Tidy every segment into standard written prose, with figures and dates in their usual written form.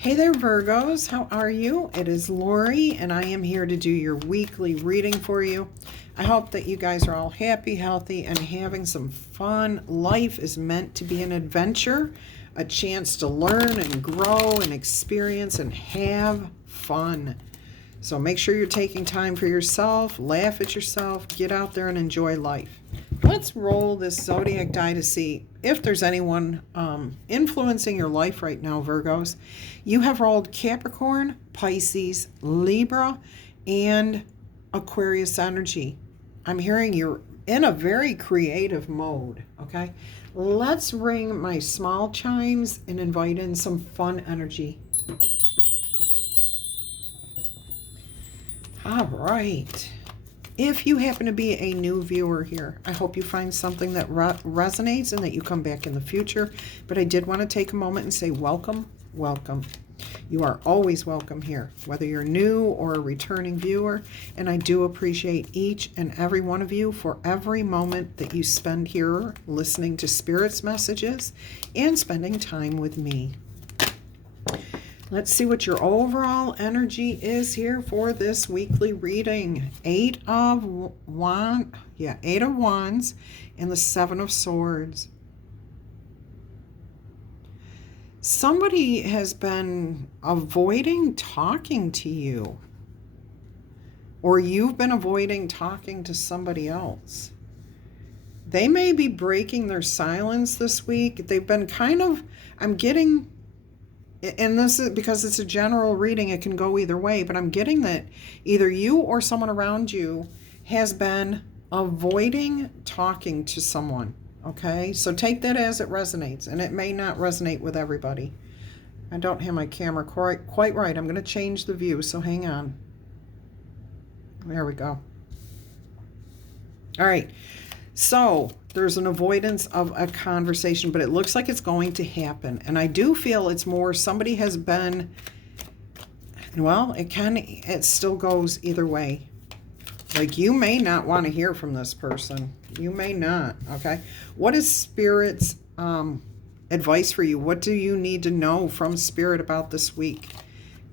Hey there, Virgos. How are you? It is Lori, and I am here to do your weekly reading for you. I hope that you guys are all happy, healthy, and having some fun. Life is meant to be an adventure, a chance to learn and grow and experience and have fun. So make sure you're taking time for yourself, laugh at yourself, get out there and enjoy life. Let's roll this zodiac die to see if there's anyone influencing your life right now, Virgos. You have rolled Capricorn, Pisces, Libra, and Aquarius energy. I'm hearing you're in a very creative mode, okay? Let's ring my small chimes and invite in some fun energy. All right. If you happen to be a new viewer here, I hope you find something that resonates and that you come back in the future. But I did want to take a moment and say welcome, welcome. You are always welcome here, whether you're new or a returning viewer. And I do appreciate each and every one of you for every moment that you spend here listening to Spirit's messages and spending time with me. Let's see what your overall energy is here for this weekly reading. Eight of Wands and the Seven of Swords. Somebody has been avoiding talking to you, or you've been avoiding talking to somebody else. They may be breaking their silence this week. They've been I'm getting, and this is because it's a general reading, it can go either way, but I'm getting that either you or someone around you has been avoiding talking to someone, okay? So take that as it resonates, and it may not resonate with everybody. I don't have my camera quite right. I'm going to change the view, so hang on. There we go. All right. So there's an avoidance of a conversation, but it looks like it's going to happen. And I do feel it's more somebody has been, well, it still goes either way. Like you may not want to hear from this person. You may not, okay? What is Spirit's advice for you? What do you need to know from Spirit about this week?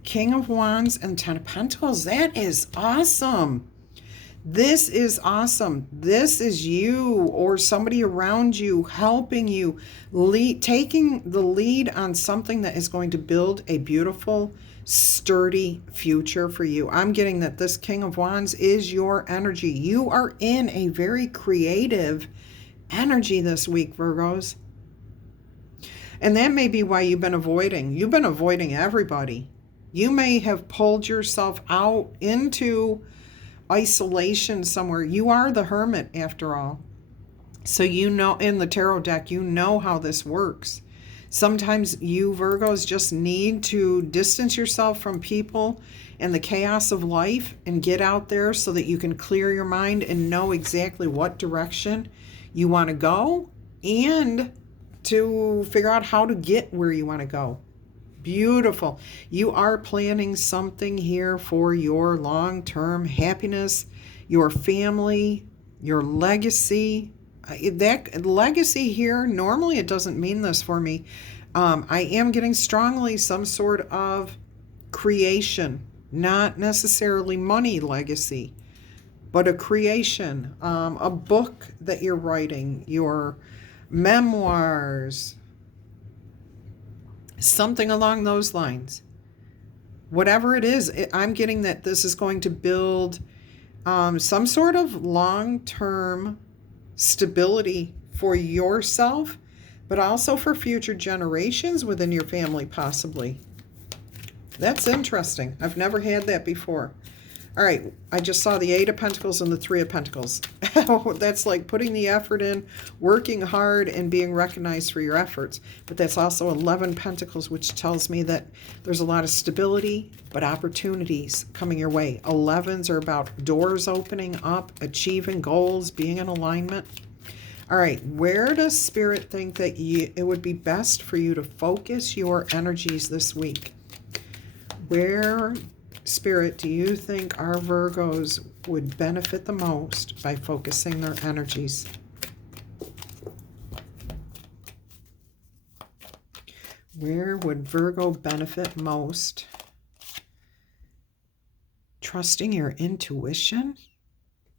King of Wands and Ten of Pentacles. That is awesome. This is awesome. This is you or somebody around you helping you, taking the lead on something that is going to build a beautiful, sturdy future for you. I'm getting that this King of Wands is your energy. You are in a very creative energy this week, Virgos. And that may be why you've been avoiding. You've been avoiding everybody. You may have pulled yourself out into isolation somewhere. You are the hermit after all. So you know, in the tarot deck, you know how this works. Sometimes you Virgos just need to distance yourself from people and the chaos of life and get out there so that you can clear your mind and know exactly what direction you want to go and to figure out how to get where you want to go. Beautiful. You are planning something here for your long-term happiness, your family, your legacy. That legacy here, normally it doesn't mean this for me. I am getting strongly some sort of creation, not necessarily money legacy, but a creation, a book that you're writing, your memoirs, something along those lines. Whatever it is, I'm getting that this is going to build some sort of long-term stability for yourself, but also for future generations within your family, possibly. That's interesting. I've never had that before. All right, I just saw the Eight of Pentacles and the Three of Pentacles. That's like putting the effort in, working hard, and being recognized for your efforts. But that's also 11 Pentacles, which tells me that there's a lot of stability, but opportunities coming your way. 11s are about doors opening up, achieving goals, being in alignment. All right, where does Spirit think that it would be best for you to focus your energies this week? Where, Spirit, do you think our Virgos would benefit the most by focusing their energies? Where would Virgo benefit most? Trusting your intuition,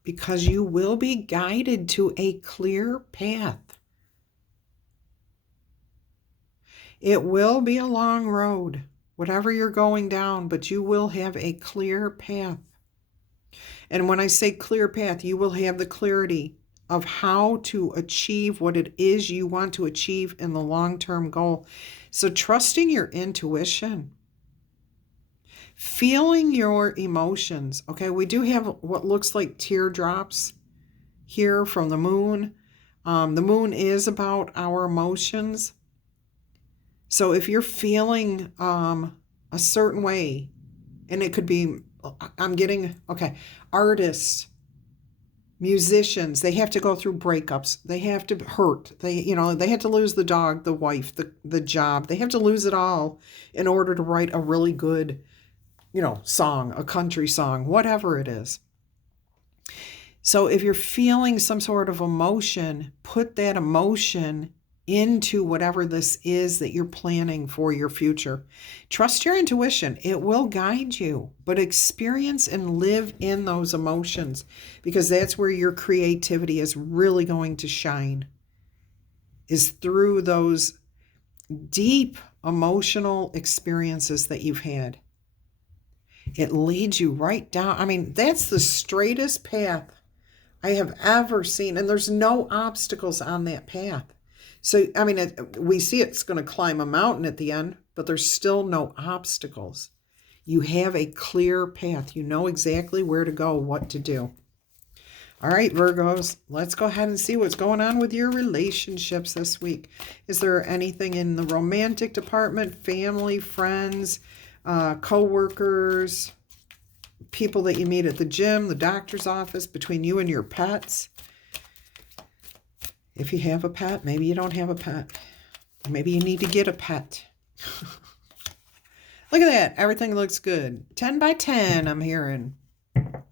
because you will be guided to a clear path. It will be a long road, whatever you're going down, but you will have a clear path. And when I say clear path, you will have the clarity of how to achieve what it is you want to achieve in the long-term goal. So trusting your intuition, feeling your emotions. Okay, we do have what looks like teardrops here from the moon. The moon is about our emotions. So if you're feeling a certain way, and it could be, artists, musicians, they have to go through breakups. They have to hurt. They have to lose the dog, the wife, the job. They have to lose it all in order to write a really good, song, a country song, whatever it is. So if you're feeling some sort of emotion, put that emotion into whatever this is that you're planning for your future. Trust your intuition. It will guide you, but experience and live in those emotions, because that's where your creativity is really going to shine, is through those deep emotional experiences that you've had. It leads you right down. That's the straightest path I have ever seen, and there's no obstacles on that path. So, we see it's going to climb a mountain at the end, but there's still no obstacles. You have a clear path. You know exactly where to go, what to do. All right, Virgos, let's go ahead and see what's going on with your relationships this week. Is there anything in the romantic department, family, friends, co-workers, people that you meet at the gym, the doctor's office, between you and your pets? If you have a pet, maybe you don't have a pet. Maybe you need to get a pet. Look at that. Everything looks good. 10 by 10, I'm hearing.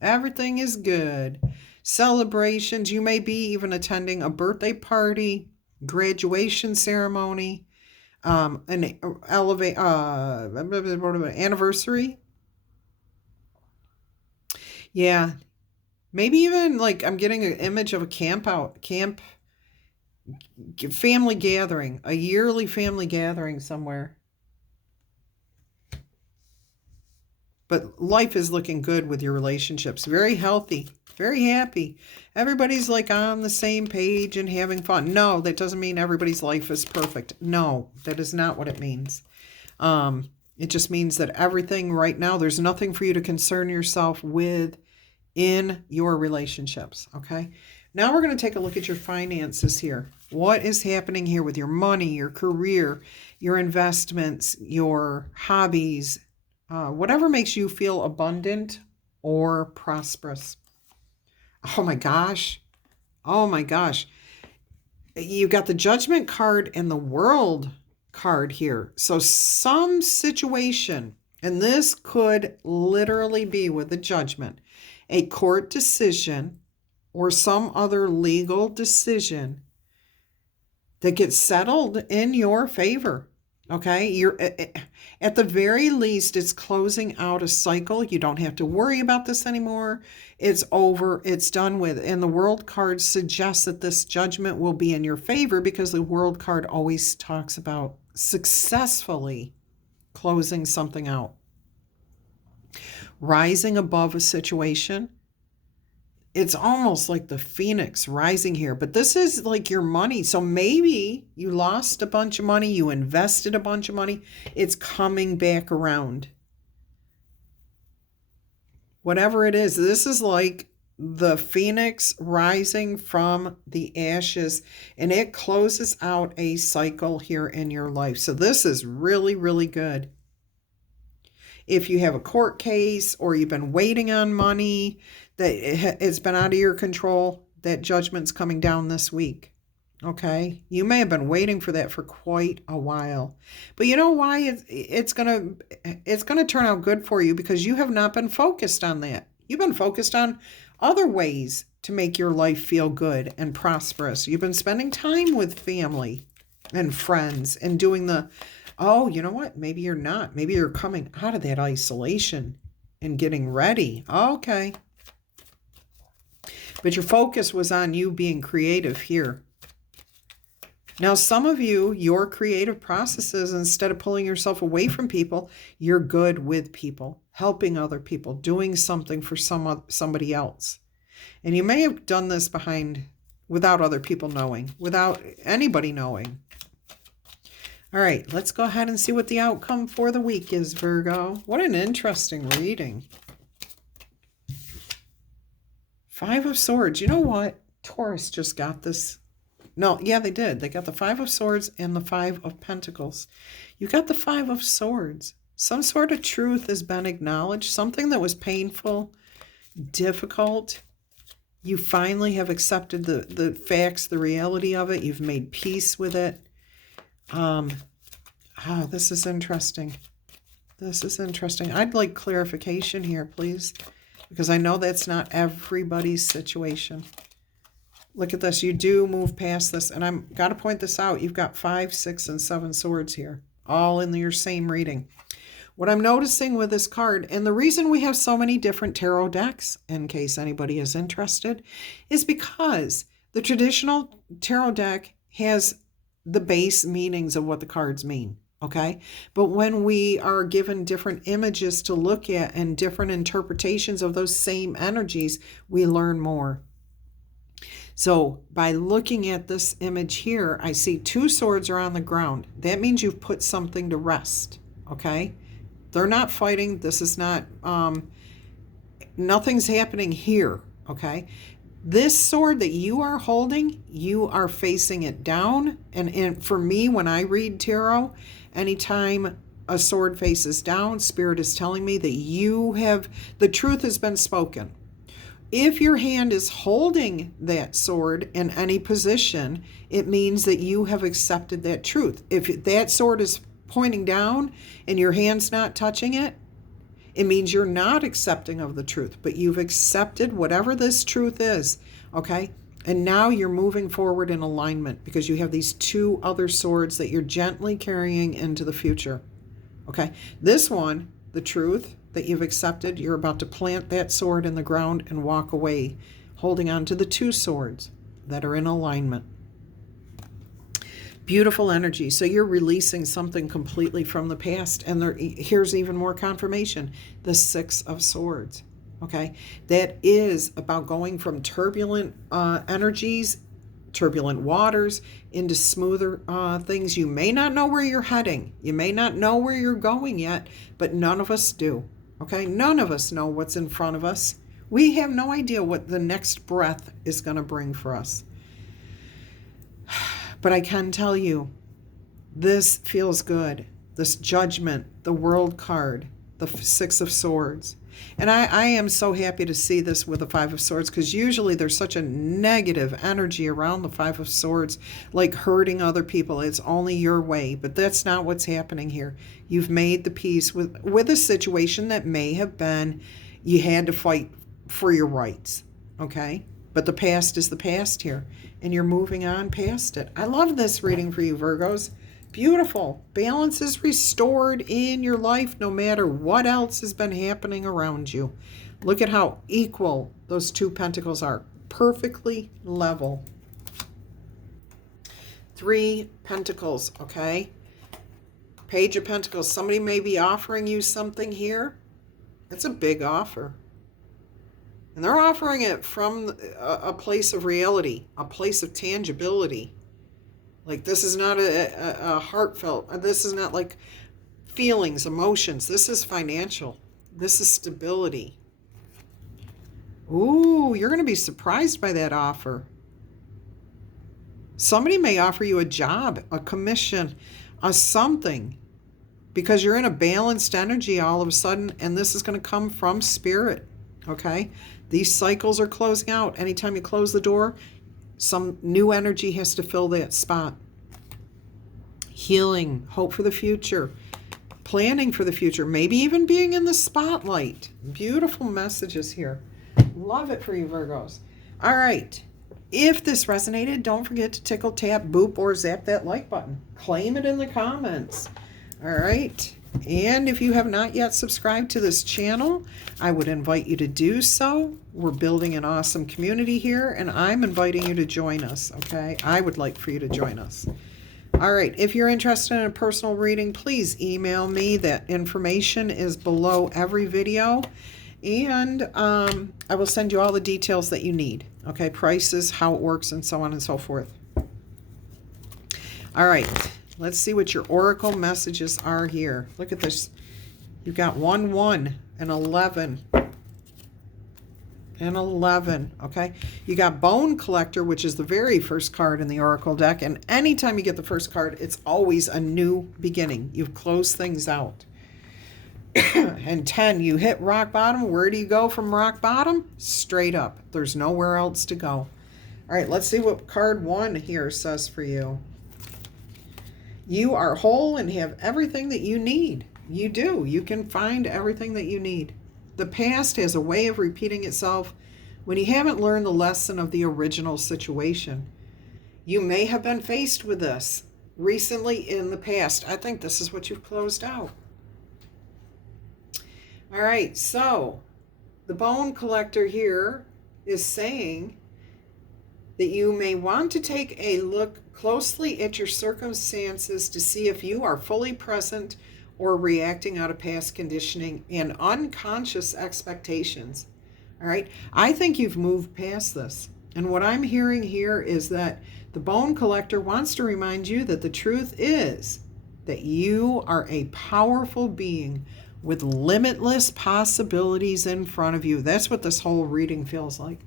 Everything is good. Celebrations. You may be even attending a birthday party, graduation ceremony, an anniversary. Yeah. Maybe even I'm getting an image of a camp family gathering, a yearly family gathering somewhere. But life is looking good with your relationships. Very healthy, very happy. Everybody's on the same page and having fun. No, that doesn't mean everybody's life is perfect. No, that is not what it means. It just means that everything right now, there's nothing for you to concern yourself with in your relationships, okay? Now we're going to take a look at your finances here. What is happening here with your money, your career, your investments, your hobbies, whatever makes you feel abundant or prosperous. Oh my gosh. Oh my gosh. You got the Judgment card and the World card here. So some situation, and this could literally be with the Judgment, a court decision or some other legal decision that gets settled in your favor. Okay, you're at the very least, it's closing out a cycle. You don't have to worry about this anymore. It's over. It's done with. And the World card suggests that this judgment will be in your favor, because the World card always talks about successfully closing something out, rising above a situation. It's almost like the phoenix rising here, but this is like your money. So maybe you lost a bunch of money, you invested a bunch of money. It's coming back around. Whatever it is, this is like the phoenix rising from the ashes, and it closes out a cycle here in your life. So this is really, really good. If you have a court case or you've been waiting on money that it's been out of your control, that judgment's coming down this week. Okay, you may have been waiting for that for quite a while, but you know why it's gonna turn out good for you? Because you have not been focused on that. You've been focused on other ways to make your life feel good and prosperous. You've been spending time with family and friends and doing the Oh, you know what? Maybe you're not. Maybe you're coming out of that isolation and getting ready. Okay. But your focus was on you being creative here. Now, some of you, your creative processes, instead of pulling yourself away from people, you're good with people, helping other people, doing something for somebody else. And you may have done this without other people knowing, without anybody knowing. All right, let's go ahead and see what the outcome for the week is, Virgo. What an interesting reading. 5 of Swords. You know what? Taurus just got this. No, yeah, they did. They got the 5 of Swords and the 5 of Pentacles. You got the 5 of Swords. Some sort of truth has been acknowledged. Something that was painful, difficult. You finally have accepted the facts, the reality of it. You've made peace with it. This is interesting. This is interesting. I'd like clarification here, please, because I know that's not everybody's situation. Look at this. You do move past this, and I'm got to point this out. You've got 5, 6, and 7 swords here, all in your same reading. What I'm noticing with this card, and the reason we have so many different tarot decks, in case anybody is interested, is because the traditional tarot deck has the base meanings of what the cards mean, okay? But when we are given different images to look at and different interpretations of those same energies, we learn more. So by looking at this image here, I see 2 swords are on the ground. That means you've put something to rest, okay? They're not fighting. This is not, nothing's happening here, okay? This sword that you are holding, you are facing it down. And for me, when I read tarot, anytime a sword faces down, Spirit is telling me that the truth has been spoken. If your hand is holding that sword in any position, it means that you have accepted that truth. If that sword is pointing down and your hand's not touching it, it means you're not accepting of the truth, but you've accepted whatever this truth is, okay? And now you're moving forward in alignment because you have these 2 other swords that you're gently carrying into the future, okay? This one, the truth that you've accepted, you're about to plant that sword in the ground and walk away, holding on to the 2 swords that are in alignment. Beautiful energy. So you're releasing something completely from the past. And here's even more confirmation. The 6 of Swords. Okay. That is about going from turbulent energies, turbulent waters, into smoother things. You may not know where you're heading. You may not know where you're going yet, but none of us do. Okay. None of us know what's in front of us. We have no idea what the next breath is going to bring for us. But I can tell you, this feels good. This Judgment, the World card, the 6 of Swords. And I am so happy to see this with the 5 of Swords, because usually there's such a negative energy around the 5 of Swords, like hurting other people. It's only your way. But that's not what's happening here. You've made the peace with a situation that may have been you had to fight for your rights, okay? But the past is the past here, and you're moving on past it. I love this reading for you, Virgos. Beautiful. Balance is restored in your life no matter what else has been happening around you. Look at how equal those 2 pentacles are. Perfectly level. 3 pentacles, okay? Page of Pentacles. Somebody may be offering you something here. It's a big offer. And they're offering it from a place of reality, a place of tangibility. Like, this is not a heartfelt, this is not like feelings, emotions. This is financial. This is stability. Ooh, you're going to be surprised by that offer. Somebody may offer you a job, a commission, a something, because you're in a balanced energy all of a sudden, and this is going to come from Spirit, okay? These cycles are closing out. Anytime you close the door, some new energy has to fill that spot. Healing, hope for the future, planning for the future, maybe even being in the spotlight. Beautiful messages here. Love it for you, Virgos. All right. If this resonated, don't forget to tickle, tap, boop, or zap that like button. Claim it in the comments. All right. And if you have not yet subscribed to this channel, I would invite you to do so. We're building an awesome community here, and I'm inviting you to join us, okay? I would like for you to join us. All right. If you're interested in a personal reading, please email me. That information is below every video. And I will send you all the details that you need, okay? Prices, how it works, and so on and so forth. All right. Let's see what your oracle messages are here. Look at this. You've got 1, 1, and 11. And 11, okay? You got Bone Collector, which is the very first card in the oracle deck. And anytime you get the first card, it's always a new beginning. You've closed things out. And 10, you hit rock bottom. Where do you go from rock bottom? Straight up. There's nowhere else to go. All right, let's see what card 1 here says for you. You are whole and have everything that you need. You do. You can find everything that you need. The past has a way of repeating itself when you haven't learned the lesson of the original situation. You may have been faced with this recently in the past. I think this is what you've closed out. All right, so the Bone Collector here is saying that you may want to take a look closely at your circumstances to see if you are fully present or reacting out of past conditioning and unconscious expectations. All right, I think you've moved past this. And what I'm hearing here is that the Bone Collector wants to remind you that the truth is that you are a powerful being with limitless possibilities in front of you. That's what this whole reading feels like.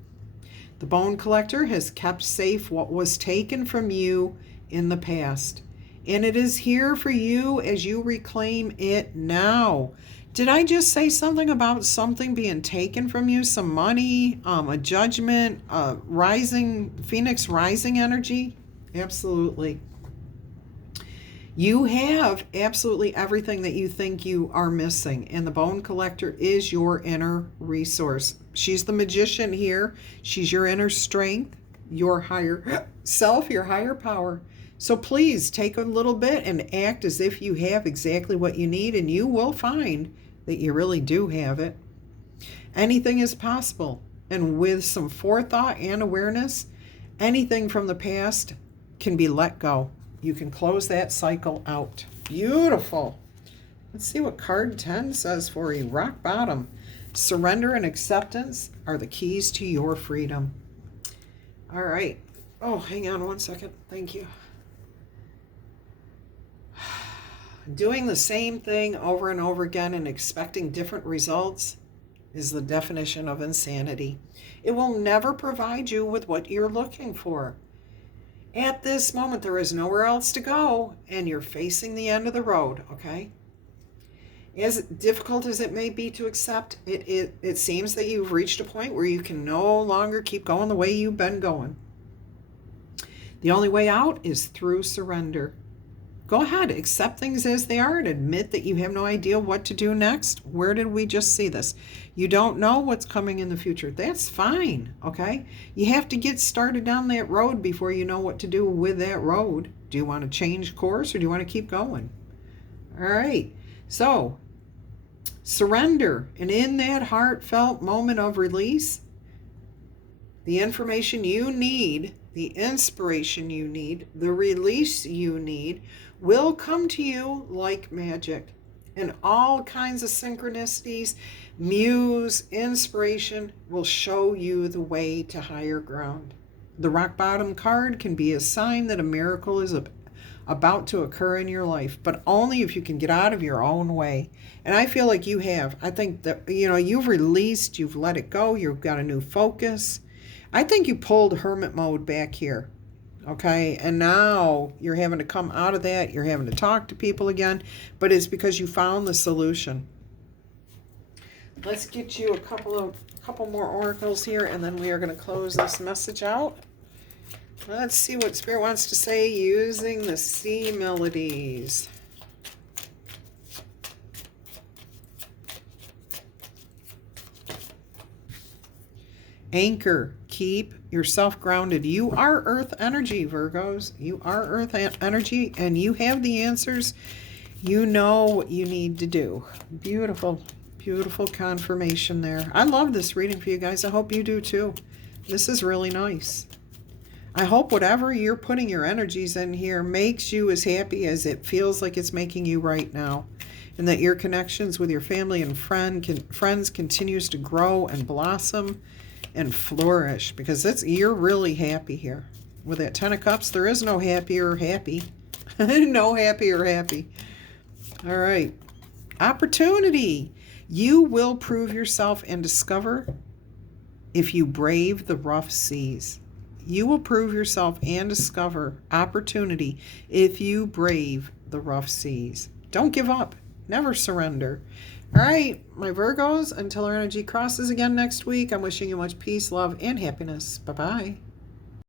The Bone Collector has kept safe what was taken from you in the past, and it is here for you as you reclaim it now. Did I just say something about something being taken from you? Some money, a judgment, rising, Phoenix rising energy? Absolutely. You have absolutely everything that you think you are missing, and the Bone Collector is your inner resource. She's the magician here. She's your inner strength, your higher self, your higher power. So please take a little bit and act as if you have exactly what you need, and you will find that you really do have it. Anything is possible, and with some forethought and awareness, anything from the past can be let go. You can close that cycle out. Beautiful. Let's see what card 10 says for you. Rock bottom. Surrender and acceptance are the keys to your freedom. All right. Oh, hang on one second. Thank you. Doing the same thing over and over again and expecting different results is the definition of insanity. It will never provide you with what you're looking for. At this moment, there is nowhere else to go, and you're facing the end of the road, okay? As difficult as it may be to accept, it seems that you've reached a point where you can no longer keep going the way you've been going. The only way out is through surrender. Go ahead, accept things as they are and admit that you have no idea what to do next. Where did we just see this? You don't know what's coming in the future. That's fine, okay? You have to get started down that road before you know what to do with that road. Do you want to change course or do you want to keep going? All right, so surrender. And in that heartfelt moment of release, the information you need, the inspiration you need, the release you need will come to you like magic. And all kinds of synchronicities, muse, inspiration will show you the way to higher ground. The rock bottom card can be a sign that a miracle is about to occur in your life, but only if you can get out of your own way. And I feel like you have. I think that, you've released, you've let it go, you've got a new focus. I think you pulled hermit mode back here. Okay, and now you're having to come out of that. You're having to talk to people again, but it's because you found the solution. Let's get you a couple more oracles here, and then we are going to close this message out. Let's see what Spirit wants to say using the sea melodies. Anchor. Keep yourself grounded. You are earth energy, Virgos. You are earth energy, and you have the answers You know what you need to do. Beautiful, beautiful confirmation there. I love this reading for you guys. I hope you do too. This is really nice. I hope whatever you're putting your energies in here makes you as happy as it feels like it's making you right now. And that your connections with your family and friends continues to grow and blossom and flourish. Because you're really happy here. With that 10 of Cups, there is no happier happy. No happier happy. All right. Opportunity. You will prove yourself and discover if you brave the rough seas. You will prove yourself and discover opportunity if you brave the rough seas. Don't give up. Never surrender. All right, my Virgos, until our energy crosses again next week, I'm wishing you much peace, love, and happiness. Bye-bye.